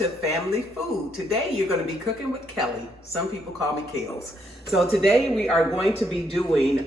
to Family Food. Today you're going to be cooking with Kelly. Some people call me Kelz. So today we are going to be doing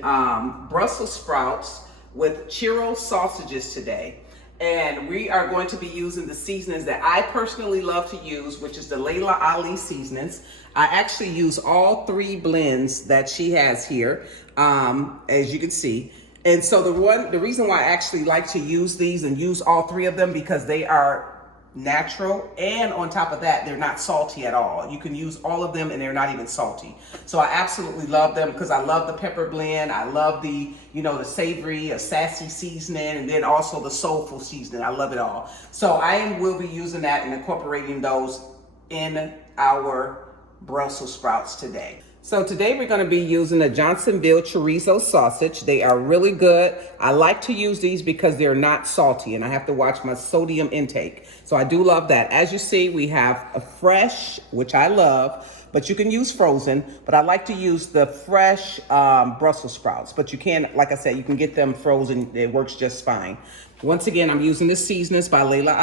Brussels sprouts with churro sausages today. And we are going to be using the seasonings that I personally love to use, which is the Laila seasonings. I actually use all three blends that she has here, as you can see. And so the reason why I actually like to use these and use all three of them, because they are natural, and on top of that, they're not salty at all. You can use all of them and they're not even salty. So I absolutely love them because I love the pepper blend. I love the, the savory, sassy seasoning, and then also the soulful seasoning. I love it all. So I will be using that and incorporating those in our Brussels sprouts today. So today we're going to be using a Johnsonville chorizo sausage. They are really good. I like to use these because they're not salty and I have to watch my sodium intake. So I do love that. As you see, we have a fresh, which I love, but you can use frozen, but I like to use the fresh Brussels sprouts. But you can, like I said, you can get them frozen. It works just fine. Once again, I'm using the Seasonings by Laila.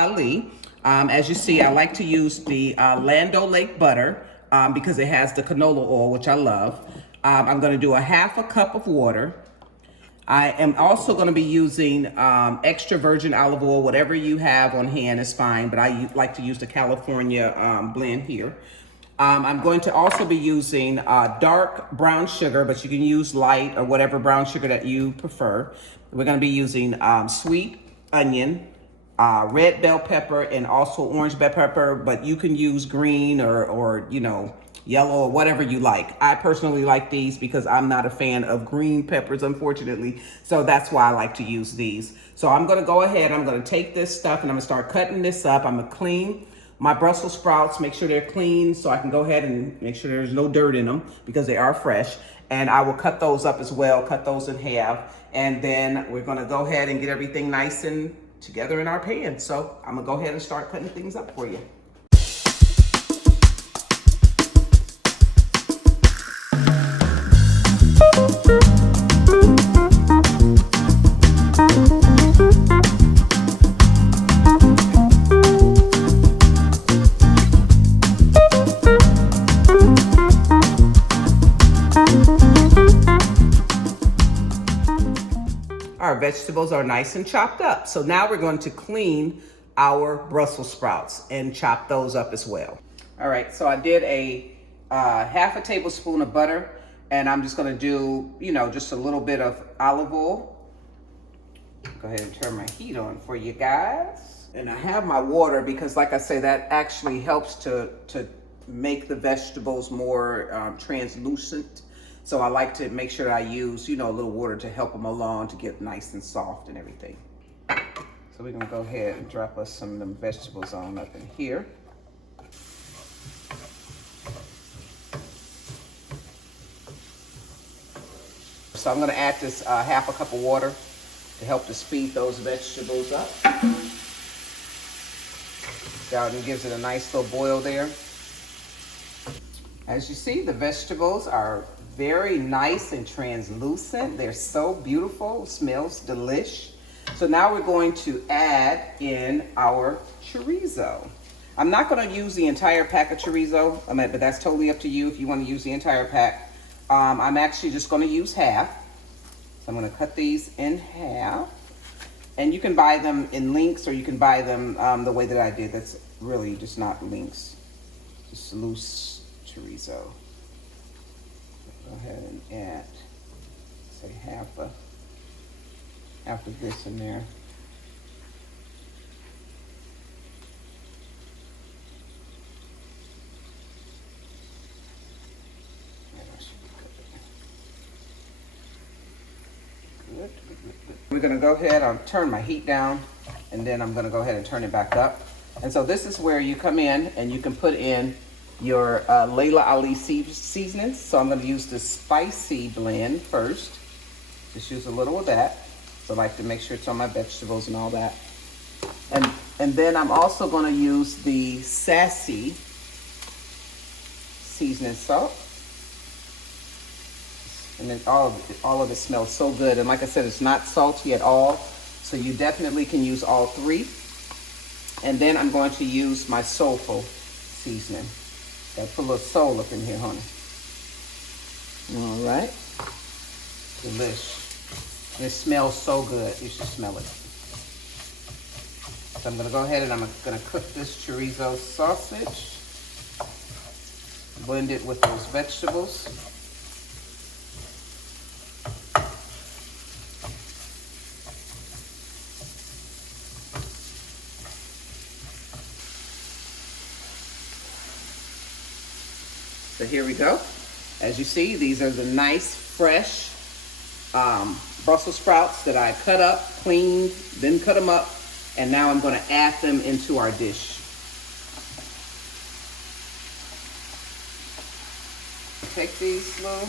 As you see, I like to use the Land O'Lakes butter. Because it has the canola oil, which I love. I'm going to do a half a cup of water. I am also going to be using extra virgin olive oil. Whatever you have on hand is fine, but I like to use the California blend here. I'm going to also be using dark brown sugar, but you can use light or whatever brown sugar that you prefer. We're going to be using sweet onion, red bell pepper, and also orange bell pepper, but you can use green or yellow or whatever you like. I personally like these because I'm not a fan of green peppers, unfortunately. So that's why I like to use these. So I'm gonna go ahead, I'm gonna take this stuff and I'm gonna start cutting this up. I'm gonna clean my Brussels sprouts, make sure they're clean so I can go ahead and make sure there's no dirt in them because they are fresh. And I will cut those up as well, cut those in half. And then we're gonna go ahead and get everything nice and together in our pan. So I'm gonna go ahead and start cutting things up for you. Our vegetables are nice and chopped up. So now we're going to clean our Brussels sprouts and chop those up as well. All right, so I did a half a tablespoon of butter, and I'm just gonna do, just a little bit of olive oil. Go ahead and turn my heat on for you guys. And I have my water because, like I say, that actually helps to make the vegetables more translucent. So I like to make sure I use, a little water to help them along to get nice and soft and everything. So we're gonna go ahead and drop us some of them vegetables on up in here. So I'm gonna add this half a cup of water to help to speed those vegetables up. Down and gives it a nice little boil there. As you see, the vegetables are very nice and translucent. They're so beautiful, smells delish. So now we're going to add in our chorizo. I'm not gonna use the entire pack of chorizo, but that's totally up to you if you wanna use the entire pack. I'm actually just gonna use half. So I'm gonna cut these in half. And you can buy them in links or you can buy them the way that I did. That's really just not links, just loose chorizo. Go ahead and add, say half of this in there. Good. We're gonna go ahead, I'll turn my heat down, and then I'm gonna go ahead and turn it back up. And so this is where you come in and you can put in your Laila seasonings. So I'm gonna use the spicy blend first. Just use a little of that. So I like to make sure it's on my vegetables and all that. And then I'm also gonna use the sassy seasoning salt. And then all of it smells so good. And like I said, it's not salty at all. So you definitely can use all three. And then I'm going to use my soulful seasoning. Gotta put a little soul up in here, honey. All right. Delish. And it smells so good. You should smell it. So I'm gonna go ahead and I'm gonna cook this chorizo sausage. Blend it with those vegetables. So here we go. As you see, these are the nice, fresh Brussels sprouts that I cut up, cleaned, then cut them up, and now I'm going to add them into our dish. Take these little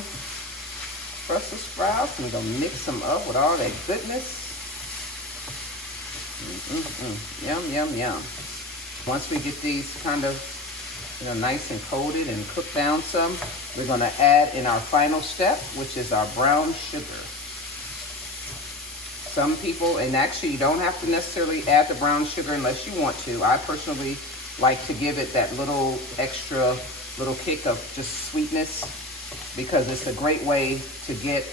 Brussels sprouts and we're going to mix them up with all that goodness. Yum, yum, yum. Once we get these kind of nice and coated and cooked down some, we're going to add in our final step, which is our brown sugar. Some people, and actually you don't have to necessarily add the brown sugar unless you want to. I personally like to give it that little extra little kick of just sweetness, because it's a great way to get,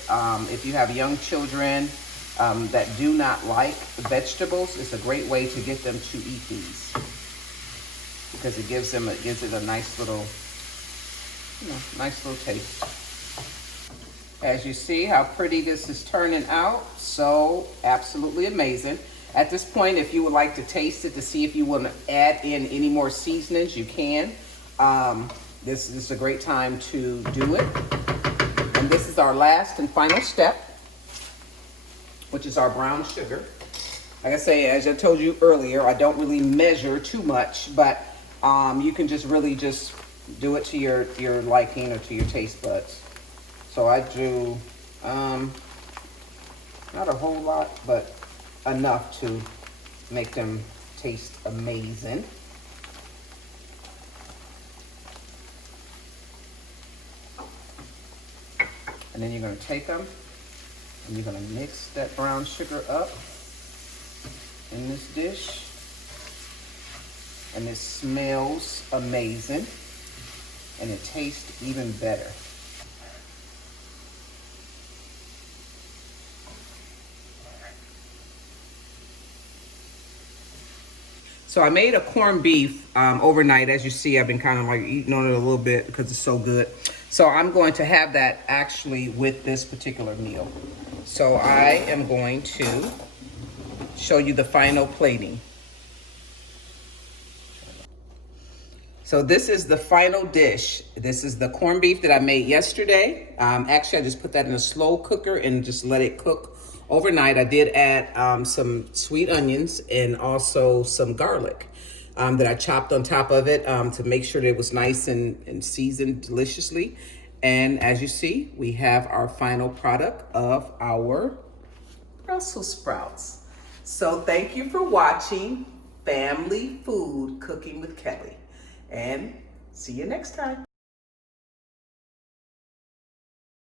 if you have young children that do not like vegetables, it's a great way to get them to eat these. Because it gives it a nice little taste. As you see how pretty this is turning out, so absolutely amazing. At this point, if you would like to taste it to see if you want to add in any more seasonings, you can. This is a great time to do it. And this is our last and final step, which is our brown sugar. Like I say, as I told you earlier, I don't really measure too much, but you can just really just do it to your liking or to your taste buds. So I do not a whole lot, but enough to make them taste amazing. And then you're going to take them and you're going to mix that brown sugar up in this dish. And it smells amazing, and it tastes even better. So I made a corned beef overnight. As you see, I've been kind of like eating on it a little bit because it's so good. So I'm going to have that actually with this particular meal. So I am going to show you the final plating. So this is the final dish. This is the corned beef that I made yesterday. Actually, I just put that in a slow cooker and just let it cook overnight. I did add some sweet onions and also some garlic that I chopped on top of it to make sure that it was nice and seasoned deliciously. And as you see, we have our final product of our Brussels sprouts. So thank you for watching Family Food Cooking with Kelly. And see you next time.